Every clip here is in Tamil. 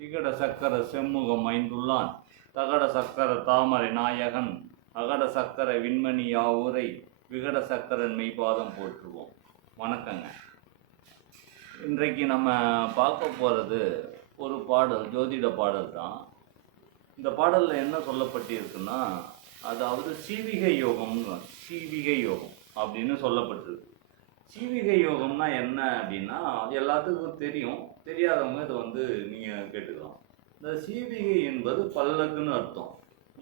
திகட சக்கர செம்முகம் ஐந்துள்ளான். தகட சக்கர தாமரை நாயகன் அகட சக்கர விண்மணி யாவூரை விகட சக்கரன் மெய்பாதம் போற்றுவோம். வணக்கங்க. இன்றைக்கு நம்ம பார்க்க போகிறது ஒரு பாடல் ஜோதிட பாடல் தான். இந்த பாடலில் என்ன சொல்லப்பட்டிருக்குன்னா அதாவது சீவிகை யோகம்னு சீவிகை யோகம் அப்படின்னு சொல்லப்பட்டிருக்கு. சீவிகை யோகம்னா என்ன அப்படின்னா எல்லாத்துக்கும் தெரியும். தெரியாதவங்க இதை வந்து நீங்கள் கேட்டுக்கலாம். இந்த சீவிகை என்பது பல்லக்குன்னு அர்த்தம்.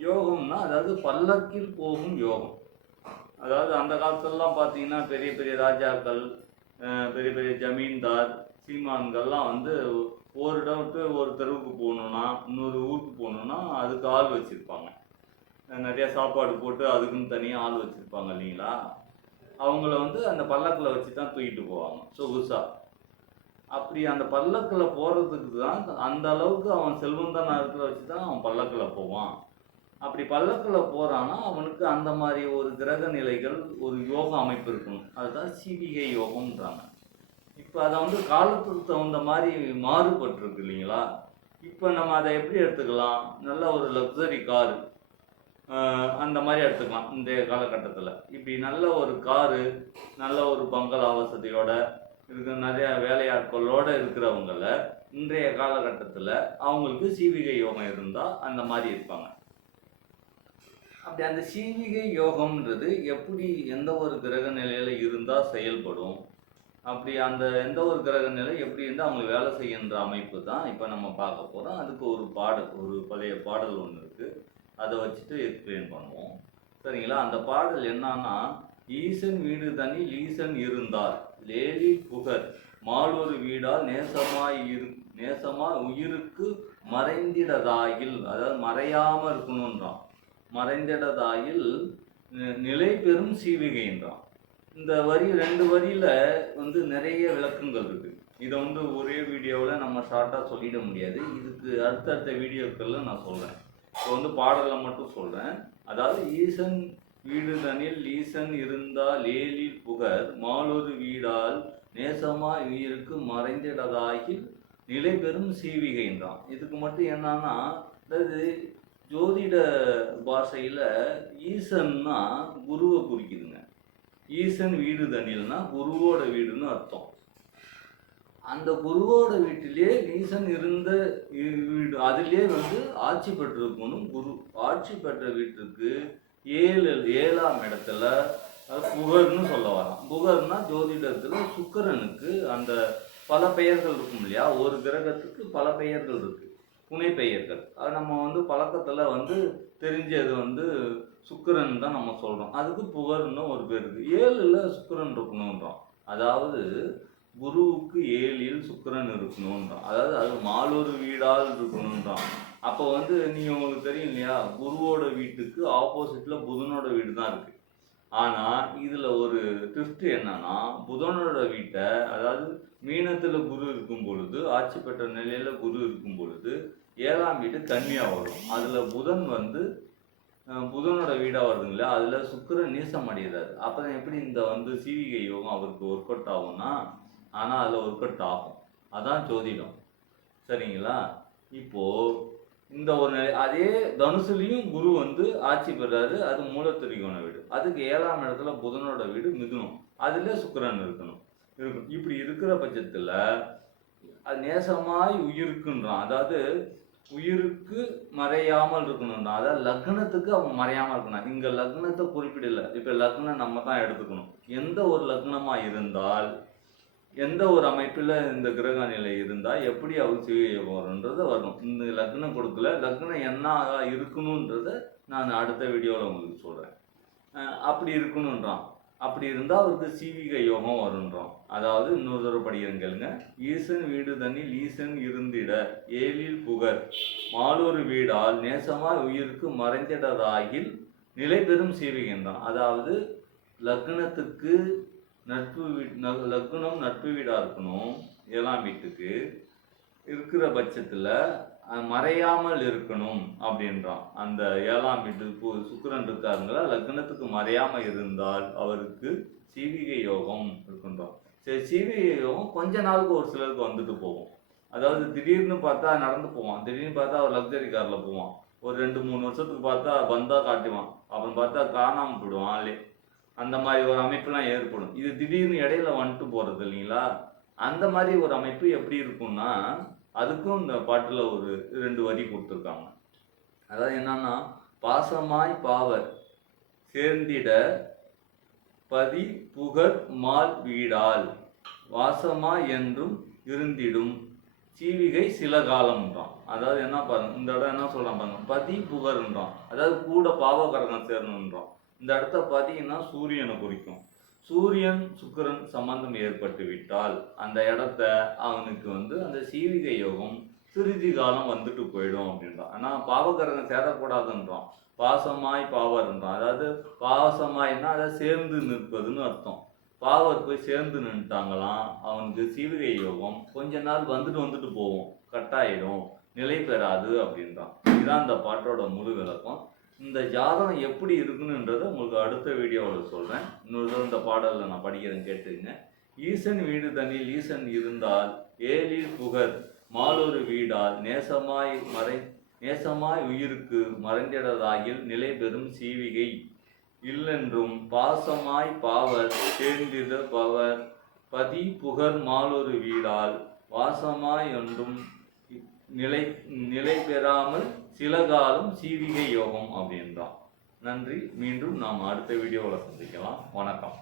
யோகம்னா அதாவது பல்லக்கில் போகும் யோகம். அதாவது அந்த காலத்துலலாம் பார்த்தீங்கன்னா பெரிய பெரிய ராஜாக்கள் பெரிய பெரிய ஜமீன்தார் சீமான்கள்லாம் வந்து ஒரு இடம் விட்டு ஒரு தெருவுக்கு போகணுன்னா இன்னொரு ஊருக்கு போகணுன்னா அதுக்கு ஆள் வச்சுருப்பாங்க. நிறைய சாப்பாடு போட்டு அதுக்குன்னு தனியாக ஆள் வச்சுருப்பாங்க இல்லைங்களா? அவங்கள வந்து அந்த பல்லக்கில் வச்சு தான் தூக்கிட்டு போவாங்க. சொகுசா அப்படி அந்த பல்லக்கில் போகிறதுக்கு தான் அந்த அளவுக்கு அவன் செல்வந்தனா இருக்கிற வச்சு தான் அவன் பல்லக்கில் போவான். அப்படி பல்லக்கில் போகிறான்னா அவனுக்கு அந்த மாதிரி ஒரு கிரக நிலைகள் ஒரு யோக அமைப்பு இருக்கணும். அதுதான் சீவிகை யோகம்ன்றாங்க. இப்போ அதை வந்து காலத்துக்கு தகுந்த மாதிரி மாறுபட்டிருக்கு இல்லைங்களா? இப்போ நம்ம அதை எப்படி எடுத்துக்கலாம்? நல்ல ஒரு லக்ஸரி காரு அந்த மாதிரி எடுத்துக்கலாம் இன்றைய காலகட்டத்தில். இப்படி நல்ல ஒரு காரு நல்ல ஒரு பங்களா வசதியோட இருக்க நிறைய வேலையாட்களோட இருக்கிறவங்கள இன்றைய காலகட்டத்தில் அவங்களுக்கு சீவிகை யோகம் இருந்தால் அந்த மாதிரி இருப்பாங்க. அப்படி அந்த சீவிகை யோகம்ன்றது எப்படி எந்த ஒரு கிரக நிலையில் இருந்தால் செயல்படும்? அப்படி அந்த எந்த ஒரு கிரக நிலை எப்படி இருந்தால் அவங்களுக்கு வேலை செய்கின்ற அமைப்பு தான் இப்போ நம்ம பார்க்க போகிறோம் அதுக்கு ஒரு பாடல் ஒரு பழைய பாடல் ஒன்று இருக்குது அதை வச்சுட்டு எக்ஸ்பிளைன் பண்ணுவோம். சரிங்களா? அந்த பாடல் என்னன்னா ஈசன் வீடு தனி லீசன் இருந்தார் லேடி புகர் மாலொரு வீடால் நேசமாய் இரு நேசமா உயிருக்கு மறைந்திடதாயில் அதாவது மறையாம இருக்கணுன்றான். மறைந்திடதாயில் நிலை பெறும் சீவிகைன்றான் இந்த வரி ரெண்டு வரியில் வந்து நிறைய விளக்கங்கள் இருக்குது இதை வந்து ஒரே வீடியோவில் நம்ம ஷார்ட்டாக சொல்லிட முடியாது. இதுக்கு அடுத்தடுத்த வீடியோக்களில் நான் சொல்கிறேன் இப்போ வந்து பாடலை மட்டும் சொல்கிறேன் அதாவது ஈசன் வீடு தனில் ஈசன் இருந்தால் ஏலில் புகர் மாலொரு வீடால் நேசமா உயிருக்கு மறைந்திடதாகி நிலை பெறும் சீவிகைன்றான் இதுக்கு மட்டும் என்னன்னா அதாவது ஜோதிட பாஷையில் ஈசன்னா குருவை குறிக்குதுங்க. ஈசன் வீடு தனில்னா குருவோட வீடுன்னு அர்த்தம். அந்த குருவோட வீட்டிலே ஈசன் இருந்த வீடு அதிலே வந்து ஆட்சி பெற்றிருக்கணும். குரு ஆட்சி பெற்ற வீட்டுக்கு ஏழு ஏழாம் இடத்துல புகர்னு சொல்ல வரலாம். புகர்னா ஜோதிடத்தில் சுக்கிரனுக்கு அந்த பல பெயர்கள் இருக்கும் இல்லையா? ஒரு கிரகத்துக்கு பல பெயர்கள் இருக்கு. துணை பெயர்கள். அது நம்ம வந்து பழக்கத்தில் வந்து தெரிஞ்சது வந்து சுக்கிரன் தான் நம்ம சொல்கிறோம் அதுக்கு புகர்னு ஒரு பேர் இருக்குது ஏழில் சுக்கிரன் இருக்கணுன்றோம் அதாவது குருவுக்கு ஏழில் சுக்கரன் இருக்கணும்ன்றான் அதாவது அது மாலொரு வீடால் இருக்கணும்ன்றான் அப்போ வந்து நீங்கள் உங்களுக்கு தெரியும் இல்லையா? குருவோட வீட்டுக்கு ஆப்போசிட்டில் புதனோட வீடு தான் இருக்குது ஆனால் இதில் ஒரு ட்விஸ்ட் என்னன்னா புதனோட வீட்டை அதாவது மீனத்தில் குரு இருக்கும் பொழுது ஆட்சி பெற்ற நிலையில் குரு இருக்கும் பொழுது ஏழாம் வீடு கன்னியாக வரும். அதில் புதன் வந்து புதனோட வீடாக வீடா இல்லையா? அதில் சுக்கரன் நீசம் அடைகிறாரு அப்புறம் எப்படி இந்த வந்து சீவிகை யோகம் அவருக்கு ஒர்க் அவுட் ஆகும்னா ஆனால் அதில் ஒர்க் அவுட் ஆகும் அதான் ஜோதிடம். சரிங்களா? இப்போது இந்த ஒரு நிலை அதே தனுசுலையும் குரு வந்து ஆட்சி பெறாரு அது மூலத்திரிகோண வீடு. அதுக்கு ஏழாம் இடத்துல புதனோட வீடு மிதுனும். அதில் சுக்கரன் இருக்கணும். இருக்கும் இப்படி இருக்கிற பட்சத்தில் அது நேசமாய் உயிருக்குன்றான். அதாவது உயிருக்கு மறையாமல் இருக்கணும்னா அதாவது லக்னத்துக்கு அவன் மறையாமல் இருக்கணும். இங்கே லக்னத்தை குறிப்பிடல. இப்போ லக்னம் நம்ம தான் எடுத்துக்கணும். எந்த ஒரு லக்னமாக இருந்தால் எந்த ஒரு அமைப்பில் இந்த கிரக நிலை இருந்தால் எப்படி அவர் சிவிகை வரும்ன்றது வரும் இந்த லக்னம் கொடுக்கல லக்னம் என்ன இருக்கணுன்றத நான் அடுத்த வீடியோவில் உங்களுக்கு சொல்கிறேன் அப்படி இருக்கணுன்றான். அப்படி இருந்தால் அவருக்கு சீவிகை யோகம் வருன்றான் அதாவது இன்னொரு தடவை படிக்கிறேன் கேளுங்க. ஈசன் வீடு தண்ணில் ஈசன் இருந்திட ஏழில் புகர். மாலூர் வீடால் நேசமாய் உயிருக்கு மறைந்திடதாகில் நிலை பெறும் சீவிகின்றான். அதாவது லக்னத்துக்கு நட்பு வீட் லக்னம் நட்பு வீடாக இருக்கணும் ஏழாம் வீட்டுக்கு. இருக்கிற பட்சத்தில் மறையாமல் இருக்கணும் அப்படின்றான். அந்த ஏழாம் வீட்டுக்கு சுக்கரன் இருக்காருங்களா? லக்னத்துக்கு மறையாமல் இருந்தால் அவருக்கு சீவிகை யோகம் இருக்குன்றான். சரி சீவிகை யோகம் கொஞ்ச நாளுக்கு ஒரு சிலருக்கு வந்துட்டு போகும். அதாவது திடீர்னு பார்த்தா நடந்து போவான். திடீர்னு பார்த்தா அவர் லக்ஸரி காரில் போவான். ஒரு ரெண்டு மூணு வருஷத்துக்கு பார்த்தா பந்தா காட்டுவான். அப்புறம் பார்த்தா காணாமல் போயிடுவான். ஆளே அந்த மாதிரி ஒரு அமைப்புலாம் ஏற்படும். இது திடீர்னு இடையில வந்துட்டு போறது இல்லைங்களா? அந்த மாதிரி ஒரு அமைப்பு எப்படி இருக்கும்னா அதுக்கும் இந்த பாட்டில் ஒரு ரெண்டு வரி கொடுத்துருக்காங்க. அதாவது என்னன்னா பாசமாய் பாவர் சேர்ந்திட பதி புகர் மால் வீடால் வாசமா என்றும் இருந்திடும் சீவிகை சில காலம்ன்றான். அதாவது என்ன பாருங்க இந்த இடம் என்ன சொல்கிறான் பாருங்க பதி புகர்ன்றான் அதாவது கூட பாவகரகம் சேரணுன்றான் இந்த இடத்த பார்த்தீங்கன்னா சூரியனை குறிக்கும். சூரியன் சுக்கிரன் சம்பந்தம் ஏற்பட்டு விட்டால் அந்த இடத்த அவனுக்கு வந்து அந்த சீவிகை யோகம் சிறிது காலம் வந்துட்டு போயிடும் அப்படின்றான் ஆனால் பாவகரகம் சேரக்கூடாதுன்றான் பாசமாய் பாவர்ன்றான் அதாவது பாசமாய்னா அதை சேர்ந்து நிற்பதுன்னு அர்த்தம். பாவர் போய் சேர்ந்து நின்றுட்டாங்களாம் அவனுக்கு சீவிகை யோகம் கொஞ்ச நாள் வந்துட்டு வந்துட்டு போகும். கட்டாயிடும். நிலை பெறாது அப்படின்றான். இதுதான் அந்த பாட்டோட முழு விளக்கம். இந்த ஜாதகம் எப்படி இருக்குன்னுன்றதை உங்களுக்கு அடுத்த வீடியோவில் சொல்கிறேன் இன்னொரு தடவை இந்த பாடலில் நான் படிக்கிறேன் கேட்டுங்க ஈசன் வீடு தண்ணியில் ஈசன் இருந்தால் ஏழில் புகர் மாலொரு வீடால் நேசமாய் மறை நேசமாய் உயிருக்கு மறைந்திடதாகில் நிலை பெறும் சீவிகை. இல்லென்றும் பாசமாய் பாவர் சேர்ந்திட பவர் பதி புகர் மாலொரு வீடால் வாசமாய் என்றும் நிலை நிலை பெறாமல் சில காலம் சீவிகை யோகம் அப்படின்றான். நன்றி. மீண்டும் நாம் அடுத்த வீடியோவில் சந்திக்கலாம். வணக்கம்.